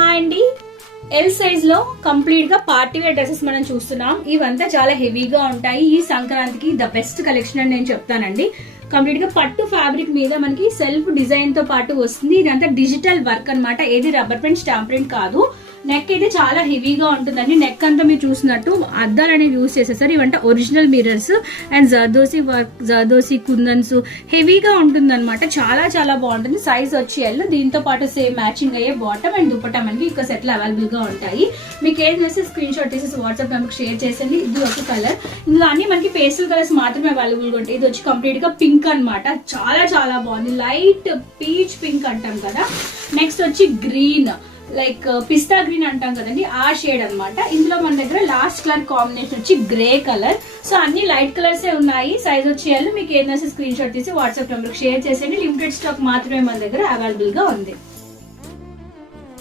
అండి L size లో complete గా పార్టీ వేర్ డ్రెస్సెస్ మనం చూస్తున్నాం. ఇవంతా చాలా హెవీగా ఉంటాయి. ఈ సంక్రాంతికి ద బెస్ట్ కలెక్షన్ అని నేను చెప్తానండి. కంప్లీట్ గా పట్టు ఫ్యాబ్రిక్ మీద మనకి సెల్ఫ్ డిజైన్ తో పాటు వస్తుంది. ఇదంతా డిజిటల్ వర్క్ అన్నమాట. ఏది రబ్బర్ ప్రింట్ స్టాంప్ ప్రింట్ కాదు. నెక్ అయితే చాలా హెవీగా ఉంటుందండి. నెక్ అంతా మీరు చూసినట్టు అద్దాలు అనేవి యూజ్ చేసేసారు. ఇవంటే original mirrors and zardozi work, zardozi kundans హెవీగా ఉంటుంది అనమాట. చాలా చాలా బాగుంటుంది. సైజ్ వచ్చి ఎల్, దీంతో పాటు సేమ్ మ్యాచింగ్ అయ్యే బాటమ్ అండ్ దుపట్టా మనకి ఇక సెట్ లో అవైలబుల్ గా ఉంటాయి. మీకు ఏది నచ్చితే స్క్రీన్ షాట్ తీసేసి వాట్సాప్ నెంబర్ షేర్ చేసేయండి. ఇది ఒక కలర్. ఇందులో అన్ని మనకి పేస్టల్ కలర్స్ మాత్రమే అవైలబుల్ గా ఉంటాయి. ఇది వచ్చి కంప్లీట్ గా పింక్ అనమాట. చాలా చాలా బాగుంది. లైట్ పీచ్ పింక్ అంటాం కదా. నెక్స్ట్ వచ్చి గ్రీన్, లైక్ పిస్తా గ్రీన్ అంటాం కదండి, ఆ షేడ్ అనమాట. ఇందులో మన దగ్గర లాస్ట్ కలర్ కాంబినేషన్ వచ్చి గ్రే కలర్. సో అన్ని లైట్ కలర్స్ ఉన్నాయి. సైజ్ వచ్చేయాలి. మీకు ఏదైనా స్క్రీన్ షాట్ తీసి వాట్సాప్ నెంబర్ షేర్ చేసేయండి. లిమిటెడ్ స్టాక్ మాత్రమే మన దగ్గర అవైలబుల్ గా ఉంది.